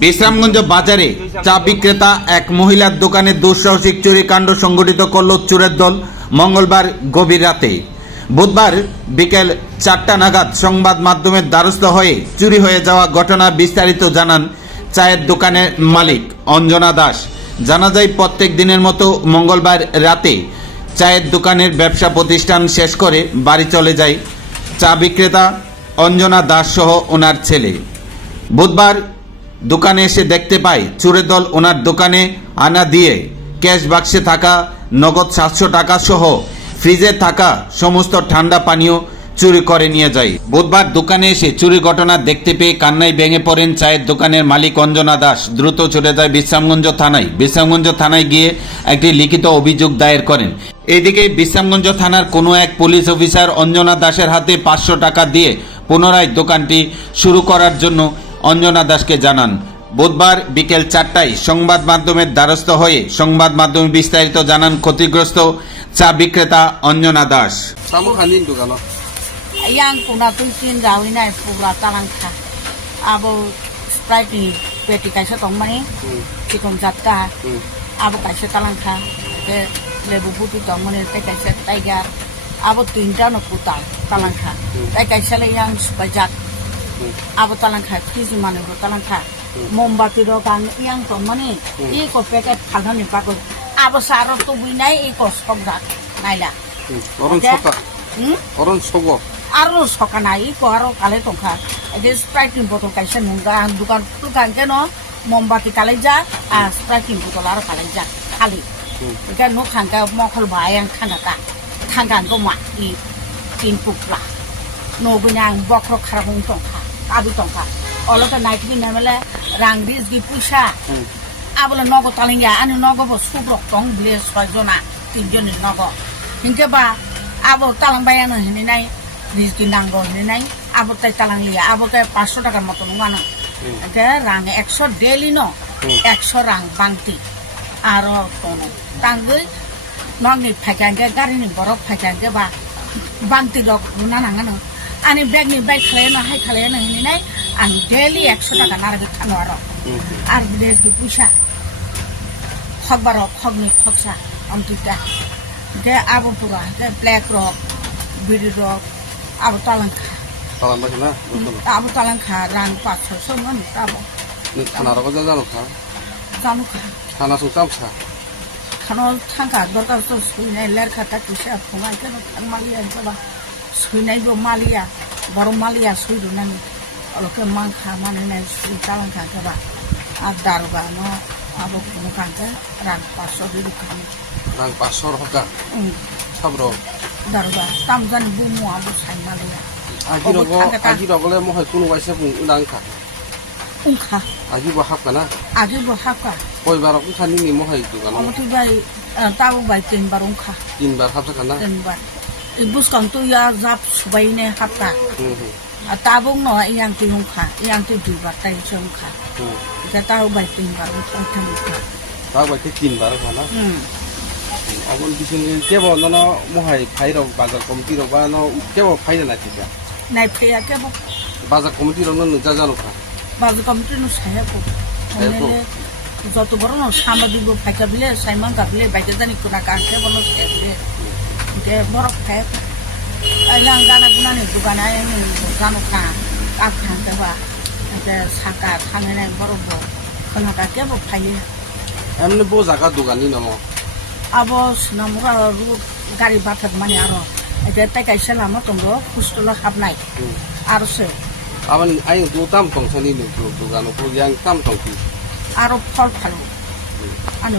বিশ্রামগঞ্জ বাজারে চা বিক্রেতা এক মহিলার দোকানে দুঃসাহসিক চুরিকাণ্ড সংঘটিত করল চোরের দল মঙ্গলবার গভীর রাতে। বুধবার বিকেল 4টা নাগাদ সংবাদ মাধ্যমের দ্বারস্থ হয়ে চুরি হয়ে যাওয়া ঘটনা বিস্তারিত জানান চায়ের দোকানের মালিক অঞ্জনা দাস। জানা যায় প্রত্যেক দিনের মতো মঙ্গলবার রাতে চায়ের দোকানের ব্যবসা প্রতিষ্ঠান শেষ করে বাড়ি চলে যায় চা বিক্রেতা অঞ্জনা দাস সহ ওনার ছেলে। বুধবার দোকানে এসে দেখতে পাই চোরের দল ওনার দোকানে আনা দিয়ে ক্যাশ বাক্সে থাকা নগদ 700 টাকা সহ ফ্রিজে থাকা সমস্ত ঠান্ডা পানীয় চুরি করে নিয়ে যায়। বুধবার দোকানে এসে চুরি ঘটনা দেখতে পেয়ে কান্নায় ভেঙে পড়েন চায়ের দোকানের মালিক অঞ্জনা দাস। দ্রুত ছুটে যায় বিশ্রামগঞ্জ থানায়। বিশ্রামগঞ্জ থানায় গিয়ে একটি লিখিত অভিযোগ দায়ের করেন। এদিকে বিশ্রামগঞ্জ থানার কোনো এক পুলিশ অফিসার অঞ্জনা দাসের হাতে 500 টাকা দিয়ে পুনরায় দোকানটি শুরু করার জন্য অঞ্জনা দাসকে জানান। বুধবার বিকেল 4টায় সংবাদ মাধ্যমের দ্বারস্থ হয়ে সংবাদ মাধ্যমে বিস্তারিত জানান ক্ষতিগ্রস্ত চা বিক্রেতা Anjana Das. yang kuna tu tin rawi nai pura talangka abo sprite ni peti kaisa tong mani cikon jatka abo kaisa talangka ke lebu putu tong mani te kaisa tiger abo tinta no puta talangka te kaisa le yang spajak abo talangka kisi mane ro talangka mombati ro kan yang tong mani I ko packet khalhan ni pa ko abo saro tu binai I ko sograk naila oron sogo Aro sokanai ko aro kale tongkha ede sprite botol kaisa nungga dukan ke no mombati kale ja sprite botol aro kale ja khali eka no khangka mokhol bayang khangaka khangkan ko ma I tin pukla no bunyang bokhro kharabung tongkha abi tongkha oloka night ni namale rangris gi puisa abole nogo talinga ani nogo bo subrok tong bile swajona tinjon nogo hingke ba abo talang bayan ni nai rizki nanggo ni nai abo tai talang liya abo ke 500 টাকার মতো ngano ke rang 100 daily no 100 rang bangti aro tono tangge nongni phaikange gari ni borok phaikange ba bangti dok na nangano ani bag ni bag khale no hai khale no ni nai an daily 100 টাকা nar ge thano aro ar des gi pusa khobaro khogni khoksa amtita ke abo pura ke black rock bidi rock abo talangka na abo talangka rang 500 songon abo ni thana ro ja jano kha thana su tam kha khano thangka dorkar to suinai ler khata kisa phumai ke thangmalia ba suinai go malia baro malia suidu nang aloke mangkha mane nai sui talangka ke ba daruga no abo kuno kangka rang 500 bidu kan rang 500 hoka sabro daruga tamjan bumu abo sai malia aji rogo le mo hay kuno baisa bung udang kha ungkha aji bo hak kana agi bo haka koi barok khani ni mo hay tu kana omuti bai tabu bai tin barungkha tin bar hap kana tin bar ibus kang tu ya zap subai ne hata tabung no yang ti ungkha yang ti du bar tai chungkha ka tabu bai tin barungkha thamukha ta bai ke tin bar kana agon bisin ke bo no mo hay phai ro bazar komiti ro ba no ke bo phai na ti ja nai phaya ke bo bazar komiti ro no ja jano kha bazu komiti no saya ko যত বড় না সাংবাদিক ফাইকা দিলে সাইমান কাটলে বাইকে জানি কোনা কাটে বলো সেলে যে বড় খায় আইলাম জানা গুনানি দোকানে আমি জানো খা কাপ খাতে বা যে সাকা খানে নাই বড় বড় কোনা কাটে বো ফাইলে এমনি বো জায়গা দোকানি নমো আবো নামরা রুট গাড়ি বাথাত মানে আরো যে তাই কাইছে লামো তঙ্গ কুষ্টল হাবনাই আর সে আবার আই দু তাম তংসানি দোকানো পুরিয়াং তাম তংকি আরো ফল ফালো আনি